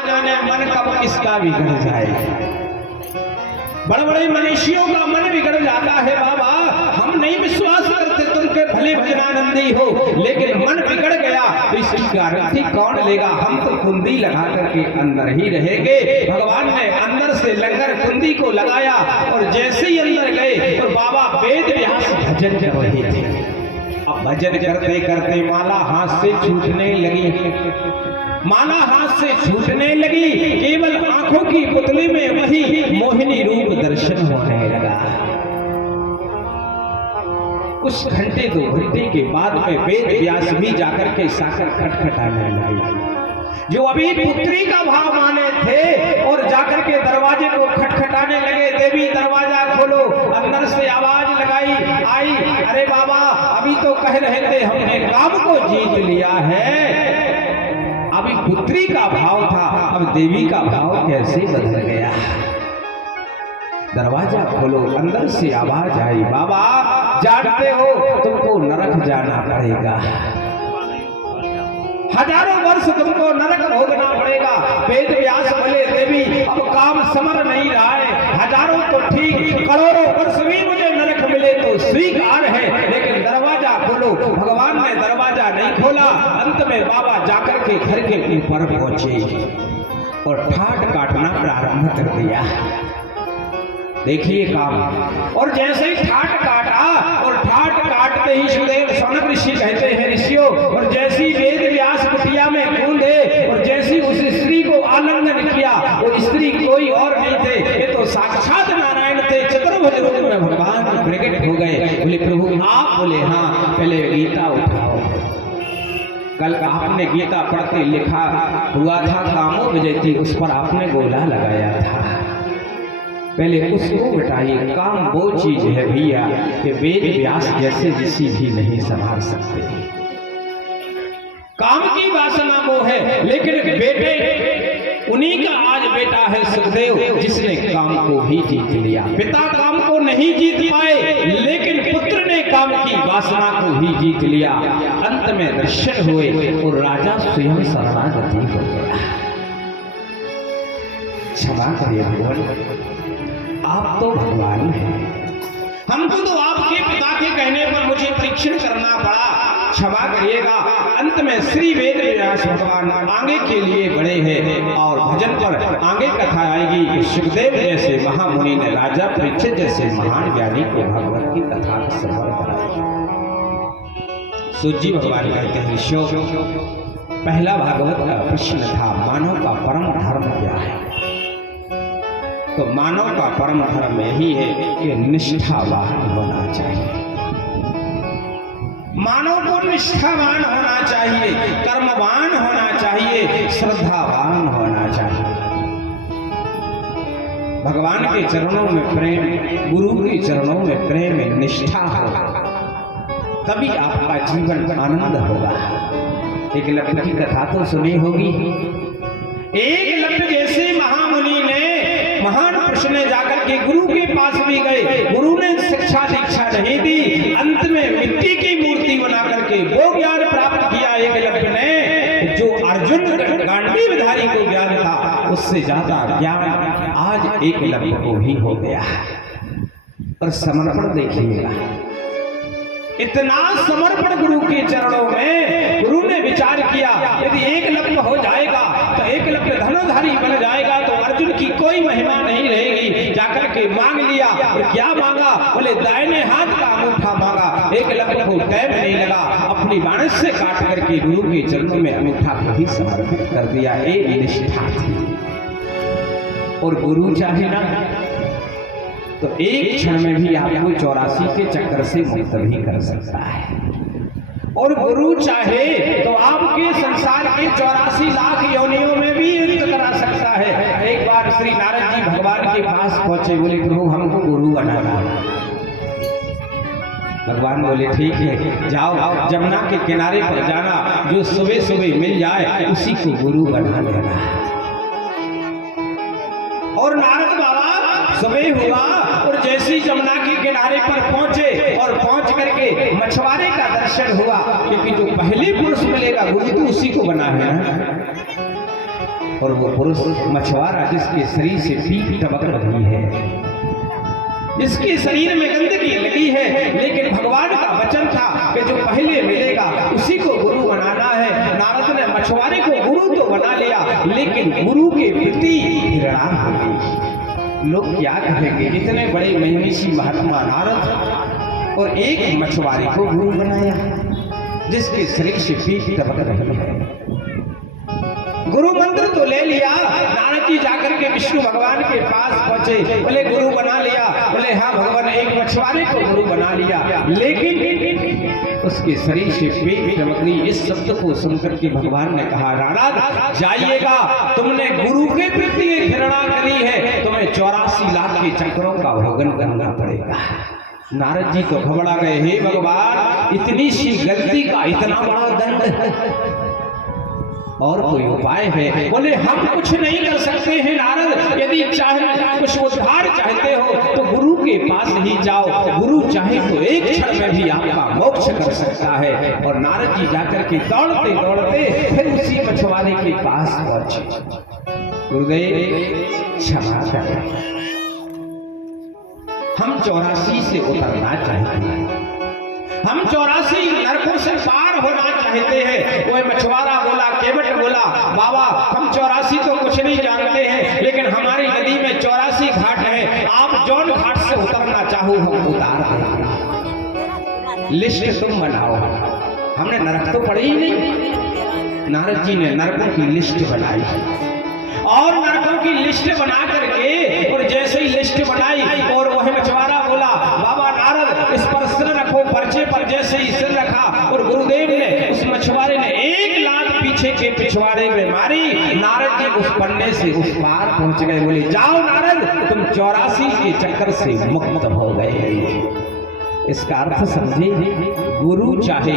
जाने मन कब किसका बिगड़ जाए। बड़े बड़े मनुष्यों का मन बिगड़ जाता है बाबा। हम नहीं विश्वास करते तुमके भले भजनानंदी हो, लेकिन मन बिगड़ गया तो इसकी गारंटी कौन लेगा। हम तो कुंडी लगा करके अंदर ही रहेंगे। भगवान ने अंदर से लंगर कुंडी को लगाया और जैसे ही अंदर गए तो बाबा वेद व्यास भजन कर रहे थे। अब भजन करते करते माला हाथ से छूटने लगी, माला हाथ से छूटने लगी। केवल आंखों की पुतली में वही मोहिनी रूप दर्शन होने लगा। कुछ घंटे 2 घंटे के बाद में वेद व्यास भी जाकर के साकर खटखटाने लगे। जो अभी पुत्री का भाव माने थे और जाकर के दरवाजे को खटखटाने लगे, देवी दरवाजा खोलो। अंदर से आवाज लगाई आई, अरे बाबा अभी तो कह रहे थे हमने काम को जीत लिया है। अभी पुत्री का भाव था, अब देवी का भाव कैसे बदल गया। दरवाजा खोलो। अंदर से आवाज आई, बाबा जानते हो तुमको नरक जाना पड़ेगा, हजारों वर्ष तुमको नरक भोगना पड़ेगा। वेद व्यास बोले, देवी अब काम समर नहीं रहा है, हजारों तो ठीक, करोड़ों वर्ष भी मुझे नरक मिले तो स्वीकार है, लेकिन दरवाजा खोलो। भगवान ने दरवाजा नहीं खोला। अंत में बाबा जाकर के घर के ऊपर पहुंचे और ठाट काटना प्रारंभ कर दिया। देखिए काम। और जैसे ही ठाट काटा और ठाट काटते ही सुदेव सौनक ऋषि कहते हैं, ऋषियों, और जैसी वेद व्यास कुटिया में कूदे और जैसी उस स्त्री को आलिंगन किया, वो स्त्री कोई और नहीं थे, ये तो साक्षात नारायण थे। चतुर्भुज रूप में भगवान प्रकट हो गए। बोले प्रभु आप? बोले हाँ। पहले गीता उठाओ। कल आपने गीता पढ़ते लिखा हुआ था कामो विजयती, उस पर आपने गोला लगाया था। पहले उसको मिटाइए। काम वो चीज है भैया कि वेद व्यास जैसे ऋषि भी नहीं संभाल सकते। काम की वासना वो है, लेकिन बेटे उन्हीं का आज बेटा है सुखदेव, जिसने काम को भी जीत लिया। पिता काम को नहीं जीत पाए, लेकिन पुत्र ने काम की वासना को ही जीत लिया। अंत में दर्शन हुए और राजा स्वयं शरणागति हो गया। क्षमा करिए भगवान, आप तो भगवान हैं, हमको तो आपके पिता के कहने पर मुझे परीक्षण करना पड़ा, क्षमा करिएगा। अंत में श्री वेद व्यास भगवान आगे के लिए बड़े हैं और भजन पर आगे कथा आएगी कि सुखदेव जैसे महामुनि ने राजा परीक्षित जैसे महान ज्ञानी को भगवत की कथा का श्रवण कराया। सूजी भगवान कहते हैं, ऋषियों, पहला भागवत का प्रश्न था मानव का परम धर्म क्या है। तो मानव का परम धर्म यही है कि निष्ठावान होना चाहिए। मानव को निष्ठावान होना चाहिए, कर्मवान होना चाहिए, श्रद्धावान होना चाहिए। भगवान के चरणों में प्रेम, गुरु के चरणों में प्रेम, निष्ठा हो, तभी आपका जीवन आनंद होगा। एक लक्ष्य की कथा तो सुनी होगी। एक लक्ष्य जैसे महामुनि ने, महान पुरुष ने जाकर के गुरु के पास भी गए, गुरु ने शिक्षा दीक्षा नहीं दी। अंत में मिट्टी की मूर्ति बना करके वो ज्ञान प्राप्त किया एकलव्य ने, जो अर्जुन गांडीवधारी को ज्ञान था, उससे ज्यादा ज्ञान आज एकलव्य को भी हो गया। और समर्पण देखिएगा, इतना समर्पण गुरु के चरणों में। गुरु ने विचार किया यदि एकलव्य हो जाएगा तो एकलव्य धनुधारी बन जाएगा, तो अर्जुन की कोई महिमा नहीं रहेगी। जाकर के मांग लिया, और क्या मांगा? बोले दाहिने हाथ का अंगूठा मांगा। एकलव्य को टाइम नहीं लगा, अपनी बाणस से काट करके गुरु के चरणों में अंगूठा को ही समर्पित कर दिया। एक निष्ठा थी। और गुरु चाहे ना तो एक क्षण में भी आपको 84 के चक्कर से मुक्त भी कर सकता है। और गुरु चाहे तो आपके संसार के 84 लाख योनियों में भी युक्त करा सकता है। एक बार श्री नारद जी भगवान के पास पहुंचे, बोले प्रभु हमको गुरु बनाना। भगवान बोले ठीक है, जाओ जमुना के किनारे पर जाना, जो सुबह सुबह मिल जाए उसी को गुरु बना लेना। और नारद बाबा सुबह हुआ और जैसी जमुना के किनारे पर पहुंचे और पहुंच करके मछुआरे का दर्शन हुआ, क्योंकि जो पहले पुरुष मिलेगा गुरु तो उसी को बना है। और वो पुरुष मछुआरा जिसके शरीर से पीप टपक रही है, जिसके शरीर में गंदगी लगी है, लेकिन भगवान का वचन था कि जो पहले मिलेगा उसी को गुरु बनाना है। नारद ने मछुआरे को गुरु तो बना लिया, लेकिन गुरु के प्रति घृणा हो गई। लोग क्या कहेंगे, इतने बड़े महिषी महात्मा नारद और एक मछुआरे को गुरु बनाया जिसके शरीर से पीप टपक रही है। गुरु मंत्र तो ले लिया, नारद जी जाकर के विष्णु भगवान के पास पहुंचे, बोले गुरु बना लिया, बोले हाँ भगवान, एक मछुआरे को गुरु बना लिया, लेकिन उसके शरीर से पीप टपक रही। इस शब्द को सुनकर के भगवान ने कहा, नारद जाइएगा, तुमने गुरु के प्रति घृणा करी है, तुम्हें 84 लाख के चक्रों का भोगन करना पड़ेगा। नारद जी तो घबरा गए, हे भगवान, इतनी सी गलती का इतना बड़ा दंड, और कोई उपाय है? बोले हम कुछ नहीं कर सकते हैं नारद, यदि चाहे कुछ उद्धार चाहते हो तो गुरु के पास ही जाओ, गुरु चाहे तो एक क्षण में भी आपका मोक्ष कर सकता है। और नारद जी जाकर के दौड़ते दौड़ते फिर उसी मछुआरे के पास पहुंचे। गुरुदेव क्षमा करें, हम 84 से उतरना चाहते हैं, हम 84 नरकों से पार होना चाहते हैं। वो मछुआरा बोला, केवट बोला, बाबा हम 84 तो कुछ नहीं जानते हैं, लेकिन हमारी नदी में 84 घाट है, आप जौन घाट से उतरना चाहो हम उतार देंगे, लिस्ट तुम बनाओ। हमने नरक तो पढ़े ही नहीं। नारद जी ने नरकों की लिस्ट बनाई और नरकों की लिस्ट बना करके, और जैसे ही लिस्ट बनाई और वह मछुआरा बोला, बाबा नारद इस पर सिर रखो, पर्चे पर जैसे ही सिर रखा और गुरुदेव ने उस मछुआरे ने 1 लाख पीछे के पिछवाड़े में मारी, नारद जी उस पन्ने से उस पार पहुंच गए। बोले जाओ नारद, तुम 84 के चक्कर से मुक्त हो गए। इसका अर्थ समझे, गुरु चाहे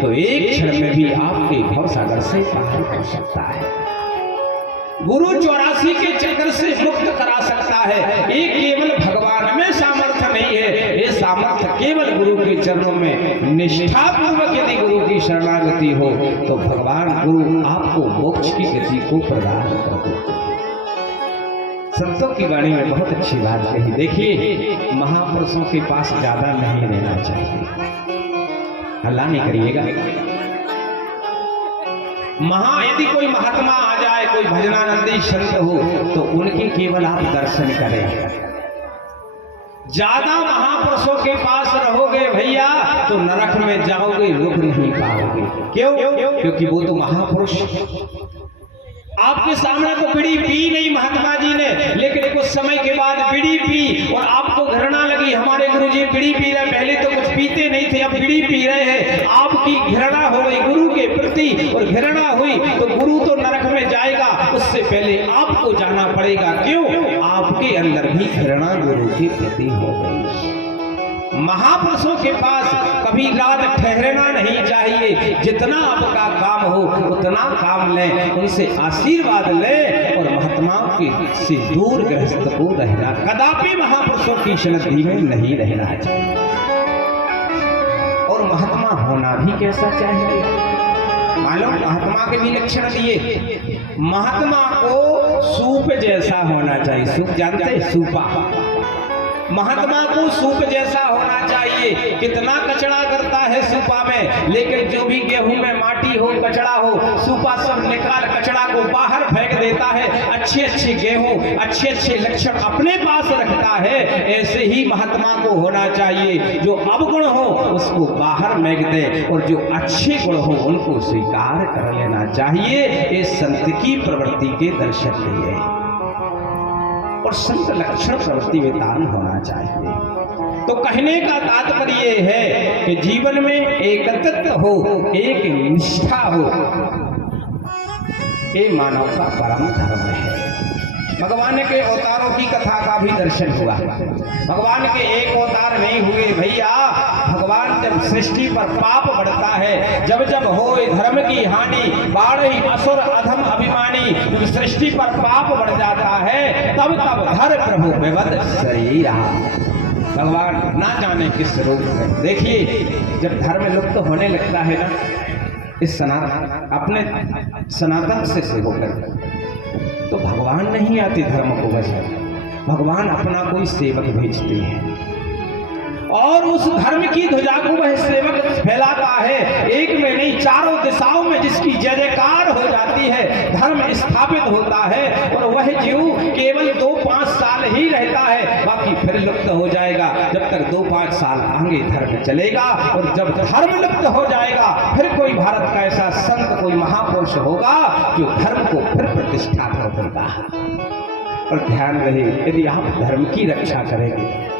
तो एक क्षण में भी आपके भवसागर से पार कर सकता है। गुरु 84 के चक्कर से मुक्त करा सकता है। ये केवल भगवान में सामर्थ्य नहीं है, ये सामर्थ्य केवल गुरु के चरणों में निष्ठा पूर्वक यदि गुरु की शरणागति हो तो भगवान गुरु आपको मोक्ष की गति को प्रदान कर देते। संतों की वाणी में बहुत अच्छी बात कही। देखिए, महापुरुषों के पास ज्यादा नहीं रहना चाहिए, हल्ला नहीं करिएगा। यदि कोई महात्मा आ जाए, कोई भजनानंदी संत हो, तो उनके केवल आप दर्शन करें। ज्यादा महापुरुषों के पास रहोगे भैया तो नरक में जाओगे, रुक नहीं पाओगे। क्यों? क्योंकि वो तो महापुरुष आपके सामने तो बीड़ी पी नहीं महात्मा जी ने, लेकिन कुछ समय के बाद बीड़ी पी और आपको घृणा लगी, हमारे गुरुजी बीड़ी पी रहे, पहले तो कुछ पीते नहीं थे, अब बीड़ी पी रहे हैं। आपकी घृणा हो गई गुरु के प्रति, और घृणा हुई तो गुरु तो नरक में जाएगा, उससे पहले आपको जाना पड़ेगा। क्यों? आपके अंदर भी घृणा गुरु के प्रति हो गई। महापुरुषों के पास कभी रात ठहरना नहीं चाहिए, जितना आपका काम हो उतना काम लें, उनसे आशीर्वाद लें और महात्माओं के से दूर गृहस्थ को रहना, कदापि महापुरुषों की सन्निधि में नहीं रहना चाहिए। और महात्मा होना भी कैसा चाहिए मालूम? महात्मा के भी लक्षण दिए। महात्मा को सूप जैसा होना चाहिए। सूप जानते हैं? सूपा। महात्मा को सूप जैसा होना चाहिए। कितना कचरा करता है सूपा में, लेकिन जो भी गेहूं में माटी हो, कचरा हो, सूपा सब निकाल कचरा को बाहर फेंक देता है। अच्छे अच्छे गेहूं, अच्छे अच्छे लक्षण अपने पास रखता है। ऐसे ही महात्मा को होना चाहिए, जो अवगुण हो उसको बाहर फेंक दे और जो अच्छे गुण हो उनको स्वीकार कर लेना चाहिए। ये संत की प्रवृत्ति के दर्शन है और संत लक्षण प्रवृत्ति विधान होना चाहिए। तो कहने का तात्पर्य है कि जीवन में एकत्व हो, एक निष्ठा हो, ये मानव का परम धर्म है। भगवान के अवतारों की कथा का भी दर्शन हुआ। भगवान के एक अवतार नहीं हुए भैया। भगवान जब सृष्टि पर पाप बढ़ता है, जब जब हो धर्म की हानि, बाढ़ असुर अधम अभिमानी, जब सृष्टि पर पाप बढ़ जाता है, तब तब धर प्रभु विवद शरीरा। भगवान ना जाने किस रूप में। देखिए, जब धर्म लुप्त होने लगता है ना, इस सनातन अपने सनातन से होकर भगवान नहीं आते धर्म को बचाने, भगवान अपना कोई सेवक भेजते हैं और उस धर्म की ध्वजा को वह सेवक फैलाता है। एक में नहीं, चारों दिशाओं में जिसकी जय जयकार हो जाती है, धर्म स्थापित होता है। और वह जीव केवल 2-5 साल ही रहता है, बाकी फिर लुप्त हो जाएगा। जब तक 2-5 साल आगे धर्म चलेगा, और जब धर्म लुप्त हो जाएगा, फिर कोई भारत का ऐसा संत, कोई महापुरुष होगा जो धर्म को फिर प्रतिष्ठा कर देगा। और ध्यान रहे, यदि आप धर्म की रक्षा करेंगे,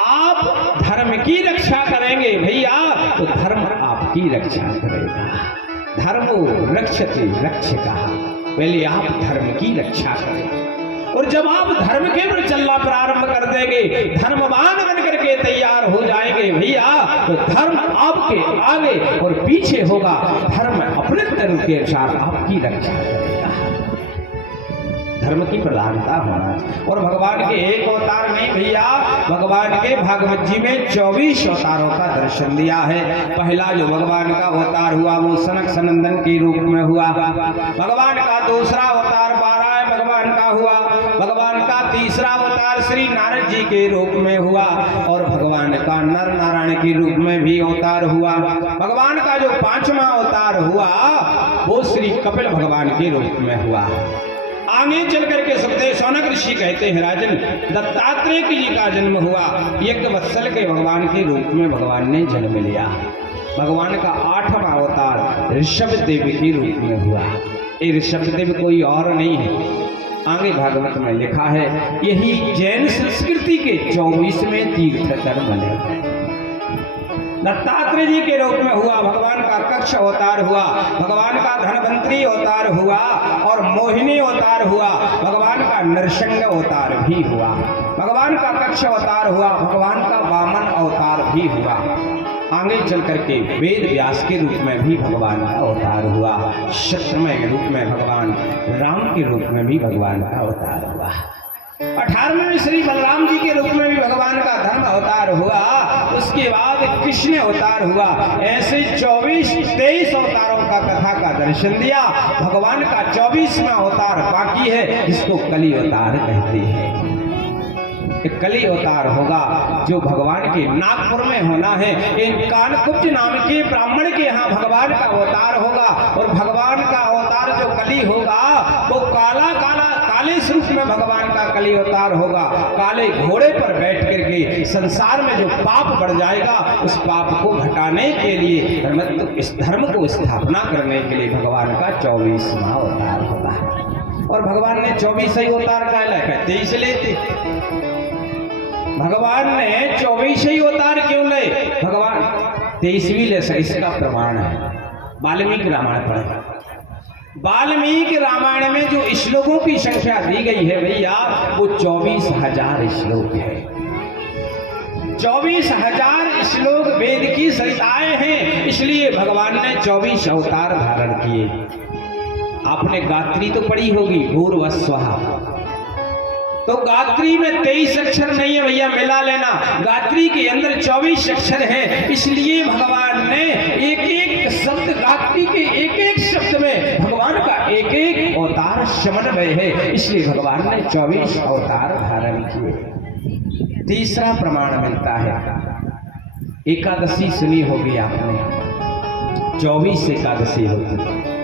आप धर्म की रक्षा करेंगे भैया, तो धर्म आपकी रक्षा करेगा। धर्मो रक्षते रक्षकः, पहले आप धर्म की रक्षा करें। और जब आप धर्म के ऊपर चलना प्रारंभ कर देंगे, धर्मवान बन करके तैयार हो जाएंगे भैया, तो धर्म आपके आगे और पीछे होगा। धर्म अपने धर्म के अनुसार आपकी रक्षा करेगा। धर्म की प्रधानता होना। और भगवान के एक अवतार नहीं भैया, भगवान के भागवत जी में 24 अवतारों का दर्शन दिया है। पहला जो भगवान का अवतार हुआ वो सनक सनंदन के रूप में हुआ। भगवान का दूसरा अवतार 12 भगवान का हुआ। भगवान का तीसरा अवतार श्री नारद जी के रूप में हुआ। और भगवान का नर नारायण के रूप में भी अवतार हुआ। भगवान का जो 5वां अवतार हुआ वो श्री कपिल भगवान के रूप में हुआ। आगे चल करके सुखदेव सौनक ऋषि कहते हैं, राजन दत्तात्रेय जी का जन्म हुआ। यज्ञ वत्सल के भगवान के रूप में भगवान ने जन्म लिया। भगवान का 8वां अवतार ऋषभ देव के रूप में हुआ। ये ऋषभ देव कोई और नहीं है, आगे भागवत में लिखा है, यही जैन संस्कृति के 24वें तीर्थकर बने। दत्तात्रेय जी के रूप में हुआ। भगवान का कक्ष अवतार हुआ। भगवान का धनवंतरी अवतार हुआ और मोहिनी अवतार हुआ। भगवान का नरसिंह अवतार भी हुआ। भगवान का कक्ष अवतार हुआ। भगवान का वामन अवतार भी हुआ। आगे चल करके वेद व्यास के रूप में भी भगवान का अवतार हुआ। शत्रमय के रूप में भगवान राम के रूप में भी भगवान का अवतार हुआ। 18वें श्री बलराम जी के रूप में भी भगवान का धर्म अवतार हुआ। उसके बाद कृष्ण अवतार हुआ। ऐसे 23 अवतारों का कथा का दर्शन दिया। भगवान का 24वां अवतार बाकी है, जिसको कली अवतार कहते हैं। कली अवतार होगा जो भगवान के नागपुर में होना है। इन कानकुब्ज नाम के ब्राह्मण के यहाँ भगवान का अवतार होगा। और भगवान का अवतार जो कली होगा वो काले स्वरूप में भगवान का कली अवतार होगा। काले घोड़े पर बैठ करके संसार में जो पाप बढ़ जाएगा उस पाप को घटाने के लिए, इस धर्म को स्थापना करने के लिए भगवान का 24वां अवतार होगा। और भगवान ने 24 अवतार का लिखा, 23 लेते। भगवान ने 24 अवतार क्यों ले? भगवान 23वीं ले सके, इसका प्रमाण है वाल्मीकि रामायण पढ़ा। वाल्मीकि रामायण में जो श्लोकों की संख्या दी गई है भैया, वो 24,000 श्लोक है। 24,000 श्लोक वेद की संहिताएं हैं, इसलिए भगवान ने 24 अवतार धारण किए। आपने गायत्री तो पढ़ी होगी, भूर्भुवस्वः। तो गायत्री में 23 अक्षर नहीं है भैया, मिला लेना। गायत्री के अंदर 24 अक्षर है, इसलिए भगवान ने एक एक शब्द, गायत्री के एक एक शब्द में भगवान का एक एक अवतार समन्वय है, इसलिए भगवान ने 24 अवतार धारण किए। तीसरा प्रमाण मिलता है, एकादशी सुनी होगी आपने, 24 एकादशी होती है।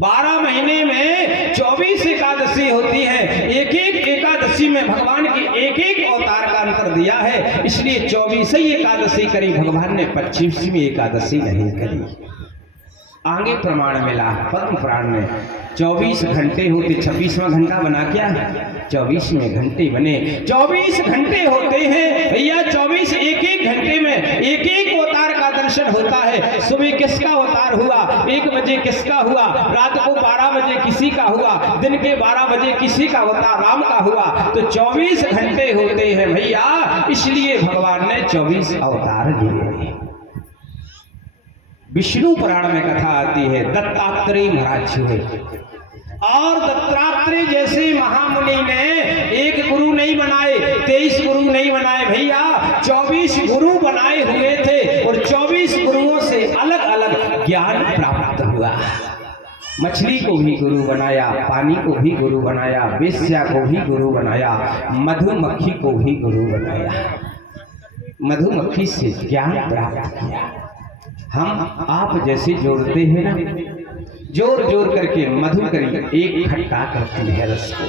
12 महीने में 24 एकादशी होती है। एक एक एकादशी में भगवान की एक एक अवतार का अंतर दिया है, इसलिए 24 एकादशी करी भगवान ने, 25वीं एकादशी नहीं करी। आगे प्रमाण मिला पद्म पुराण में, 24 घंटे होते, 26वां घंटा बना क्या, 24वें घंटे बने। 24 घंटे होते हैं भैया, 24 एक एक घंटे में एक एक अवतार का दर्शन होता है। सुबह किसका अवतार हुआ, 1 बजे किसका हुआ, रात को 12 बजे किसी का हुआ, दिन के 12 बजे किसी का अवतार राम का हुआ। तो 24 घंटे होते हैं भैया, इसलिए भगवान ने 24 अवतार दिए। विष्णु पुराण में कथा आती है, दत्तात्रेय महाराज हुए। और दत्तात्रेय जैसे महामुनि ने एक गुरु नहीं बनाए, 23 गुरु नहीं बनाए भैया, 24 गुरु बनाए हुए थे। और 24 गुरुओं से अलग अलग ज्ञान प्राप्त हुआ। मछली को भी गुरु बनाया, पानी को भी गुरु बनाया, वेश्या को भी गुरु बनाया, मधुमक्खी को भी गुरु बनाया। मधुमक्खी से ज्ञान प्राप्त किया। हम आप जैसे जोड़ते हैं ना, जोर जोर करके मधुकरी एक इकट्ठा करती है रस को,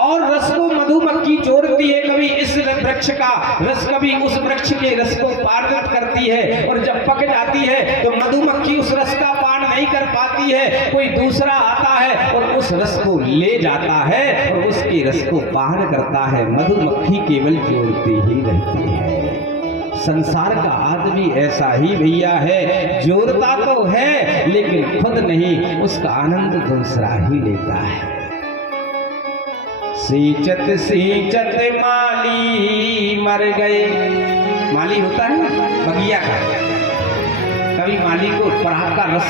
और रस को मधुमक्खी जोड़ती है। कभी इस वृक्ष का रस, कभी उस वृक्ष के रस को पारित करती है, और जब पक जाती है तो मधुमक्खी उस रस का पान नहीं कर पाती है, कोई दूसरा आता है और उस रस को ले जाता है और उसके रस को पान करता है। मधुमक्खी केवल जोड़ती ही रहती है। संसार का आदमी ऐसा ही भैया है, जोड़ता तो है लेकिन खुद नहीं, उसका आनंद दूसरा ही लेता है। सींचत सींचत माली मर गए। माली होता है ना बगिया का, कभी माली को पराग का रस